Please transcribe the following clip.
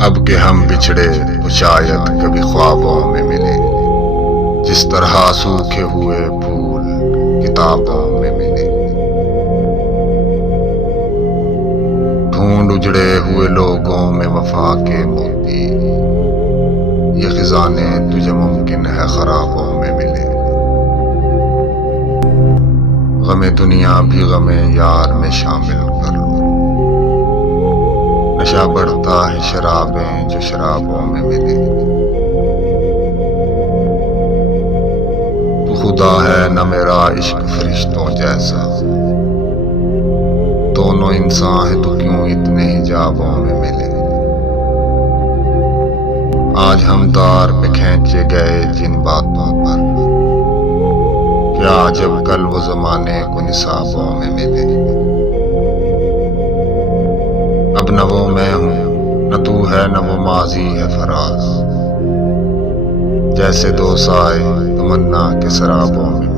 अब के हम बिछड़े तो शायद कभी ख्वाबों में मिले, जिस तरह सूखे हुए फूल किताबों में मिले। ढूंढ उजड़े हुए लोगों में वफा के मोती, ये खजाने तुझे मुमकिन है खराबों में मिले। गमे दुनिया भी गमे यार में शामिल कर लो, नशा बढ़ता है शराबें जो शराबों में मिले। तू खुदा है न मेरा इश्क फरिश्तों जैसा, दोनों इंसान है तो क्यों इतने हिजाबों में मिले। आज हम दार पे खींचे गए जिन बातों पर, क्या जब कल वो जमाने को निसाबों में मिले। अब न वो मैं हूं न तू है न वो माजी है फराज, जैसे दो साए तमन्ना के सराबों में